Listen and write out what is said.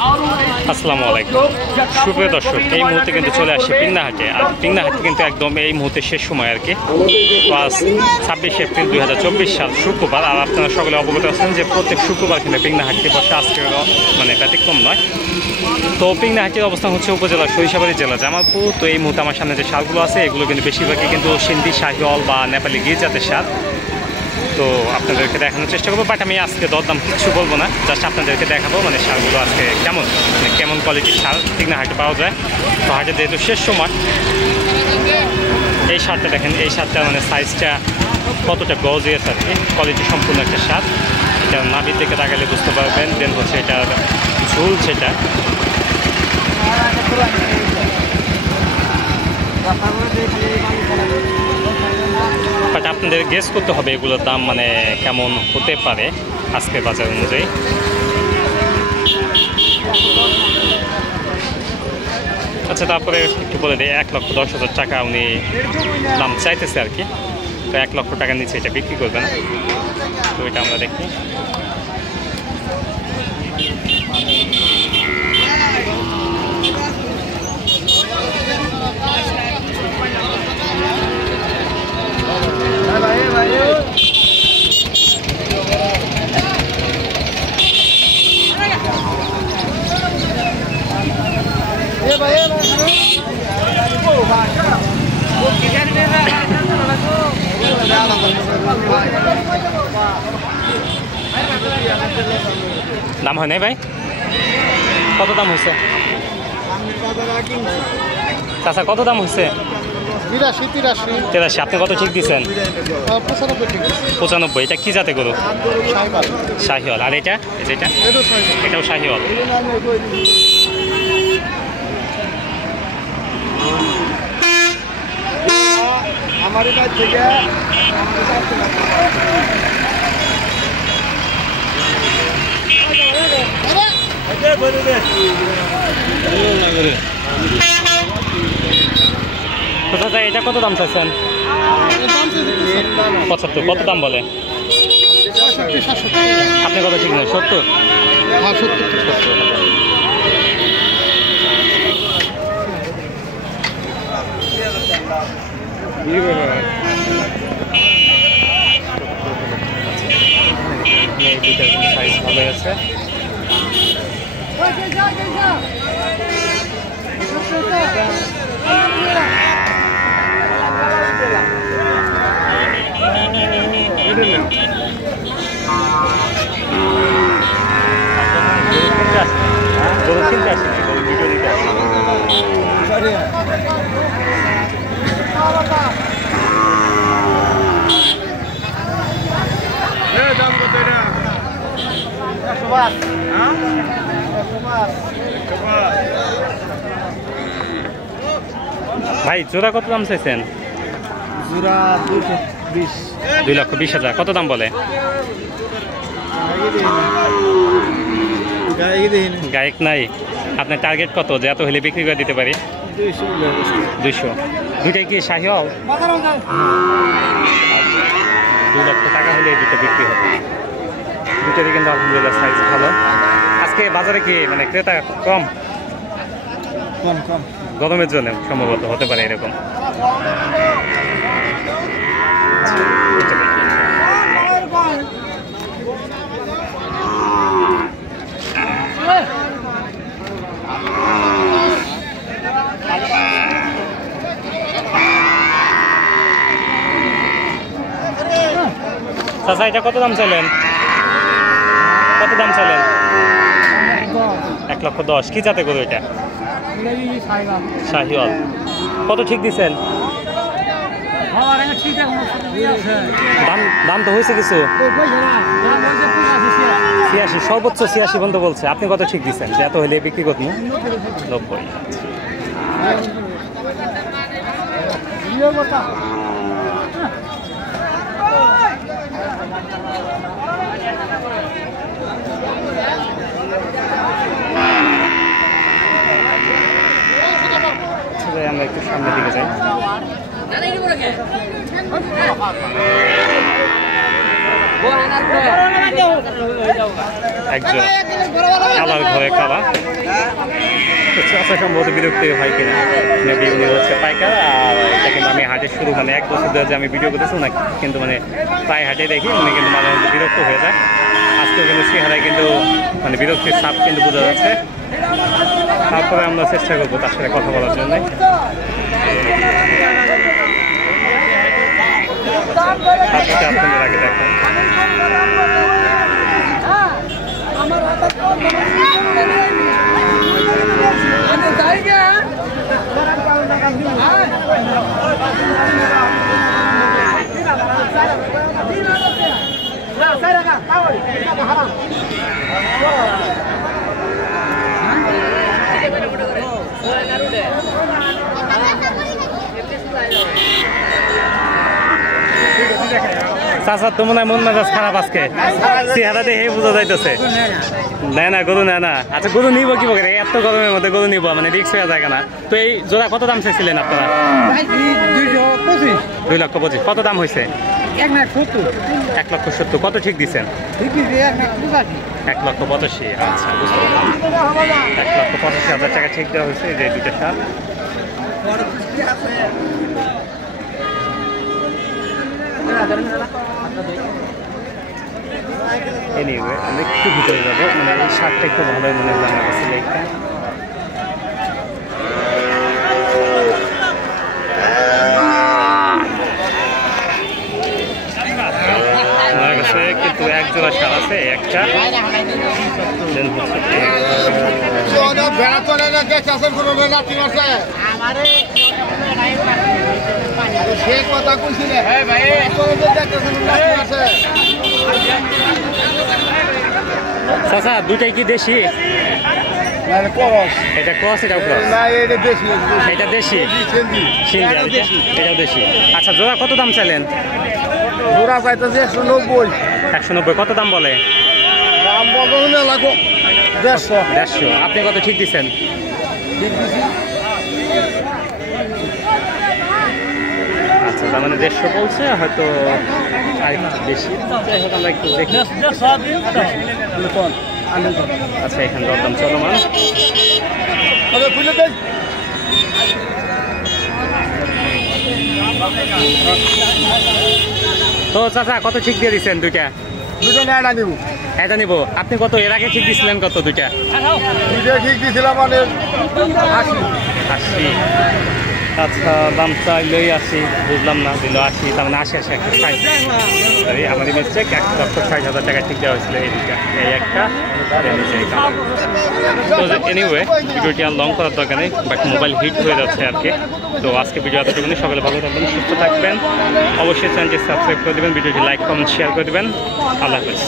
আসসালামু আলাইকুম সুপ্রিয় দর্শক, এই মুহূর্তে কিন্তু চলে আসছে পিংনাহাটে। আর পিংনাহাটে কিন্তু একদম এই মুহূর্তে শেষ সময় আর কি। আজ 26 এপ্রিল 2024 সাল শুক্রবার। আর আপনারা সকলে অবগত আছেন যে প্রত্যেক শুক্রবার কিন্তু পিংনাহাটে বসে, আজকে মানে ব্যতিক্রম নয়। তো পিংনাহাটির অবস্থান হচ্ছে উপজেলা সরিষাবাড়ি জেলা জামালপুর। তো এই মুহূর্তে আমার সামনে যে শালগুলো আছে এগুলো কিন্তু বেশিরভাগই কিন্তু সিন্ধি, শাহিওয়াল বা নেপালি গির জাতের শাল। তো আপনাদেরকে দেখানোর চেষ্টা করবো, বাট আমি আজকে দরদাম কিছু বলবো না, জাস্ট আপনাদেরকে দেখাবো মানে শালগুলো আজকে কেমন, মানে কেমন কোয়ালিটির শাল পিংনাহাটে পাওয়া যায়। তো হাটে যেহেতু শেষ সময়, এই শালটা দেখেন, এই শালটা মানে সাইজটা কতটা গর্জিয়াস আর কি, কোয়ালিটি সম্পূর্ণ একটা শাল। এটা নাভির দিকে তাকালে বুঝতে পারবেন। দেন হচ্ছে এটার ঝুল, সেটা বাট আপনাদের গেস করতে হবে এগুলোর দাম মানে কেমন হতে পারে আজকের বাজার অনুযায়ী। আচ্ছা, তারপরে একটু বলে দিই, 1,10,000 টাকা উনি দাম চাইতেছে আর কি। তো 1 লক্ষ টাকার নিচে এটা বিক্রি করবেন। তো এটা আমরা দেখি। দাম হয় নাই ভাই? কত দাম হয়েছে চাচা? কত দাম হয়েছে? 83। আপনি কত ঠিক দিচ্ছেন? 95। এটা কি জাতে গরু? শাহিওয়াল। আর এটা যেটা, এটাও শাহিওয়াল। আমার কাছ থেকে এটা কত দাম চাচ্ছেন? 75। কত দাম বলে? আপনি কত ঠিক নেই? 70। সাইজ ভালো আছে। ভাই জোড়া কত দাম চাইছেন? জোড়া 220। 2,20,000। কত দাম বলে? গায়ক নাই। আপনার টার্গেট কত যে এত হলে বিক্রি করে দিতে পারি? 200। দুইটাই কি শাহিওয়াল? 2 লক্ষ টাকা হলে দুটো বিক্রি হবে। দুটোরই কিন্তু আলহামদুলিল্লাহ সাইজ ভালো। আজকে বাজারে কি মানে ক্রেতা কম? গরমের জন্য সম্ভবত হতে পারে এরকম। চাচা এটা কত দাম চাইলেন? কত দাম চাইলেন? 1,10,000। কি জাতে গরু এটা? শাহিওয়াল। কত ঠিক দিচ্ছেন? দাম তো হয়েছে কিছু? 86। সর্বোচ্চ 86 পর্যন্ত বলছে। আপনি কত ঠিক দিচ্ছেন যে এত হলে বিক্রি করবো? 90। আমরা একটু সামনের দিকে যাই। একজন কালার ঘরে কালা আচ্ছা সম্ভবত বিরক্তি হয় কিনা মেবি উনি হচ্ছে পাইকার। আর এটা কিন্তু আমি হাটে শুরু মানে 1 বছর ধরে যে আমি ভিডিও করতেছি না কিন্তু মানে প্রায় হাটে দেখি উনি কিন্তু মাঝে মধ্যে বিরক্ত হয়ে যায়। আজকেও কিন্তু চেহারায় কিন্তু মানে বিরক্তির ছাপ কিন্তু বোঝা যাচ্ছে। তারপরে আমরা চেষ্টা করবো তার সাথে কথা বলার জন্য। আপনাদের আগে দেখেন চাচা তো মনে হয় মন মেজাজ খারাপ আজকে চেহারা দেখে বোঝা যাইতেছে। নেয় না গরু নেয় না। আচ্ছা গরু নিব কি বলে এত গরমের মধ্যে গরু নিব মানে রিক্স হয়ে যায় না। তো এই জোড়া কত দাম চাইছিলেন আপনারা? 2,25,000। কত দাম হয়েছে? 1,70,000। কত ঠিক দিচ্ছেন? 1,85,000। আচ্ছা বুঝতে পারলাম 1,85,000 টাকা ঠিক দেওয়া হয়েছে যে দুটো সার। এনিওয়ে আমি একটু ভিতরে যাবো মানে এই শার্টটা একটু ভালোই মনে হলো আমার কাছে লেগটা। আমার কাছে কিন্তু এক জোড়া শাল আছে একটা চাচা দুটাই কি দেশি? এটা ক্রস এটা ক্রস এটা দেশি সিন্ধি আর এটাও দেশি। আচ্ছা জোড়া কত দাম চাইলেন? জোড়া চাইতেছে 190। 190 কত দাম বলে? দাম বলতে 150। আপনি কত ঠিক দিচ্ছেন? আচ্ছা তার মানে 150 বলছে হয়তো আর একটু বেশি। যাই হোক আমরা একটু দেখি। আচ্ছা এখানে দরদাম চলমান। তো চাচা কত ঠিক দিয়ে দিচ্ছেন দুইটা? এটা নিব। আপনি কত এর আগে ঠিক দিছিলেন কত দুইটা? ঠিক দিয়েছিলাম মানে 80। আচ্ছা দাম চাইলেই 80 বুঝলাম না দিল 80 তার মানে 80 একটা 60 সরি আমাদের মিস্টেক 1,60,000 টাকা ঠিক দেওয়া হয়েছিল এই দুইটা এই একটা তো এনিওয়ে ভিডিওটি আর লং করার দরকার নেই বাট মোবাইল হিট হয়ে যাচ্ছে আর কি। তো আজকে ভিডিও এতটুকুনি সকালে ভালো থাকবেন সুস্থ থাকবেন অবশ্যই চ্যানেলটি সাবস্ক্রাইব করে দেবেন ভিডিওটি লাইক কমেন্ট শেয়ার করে দেবেন আল্লাহ হাফেজ।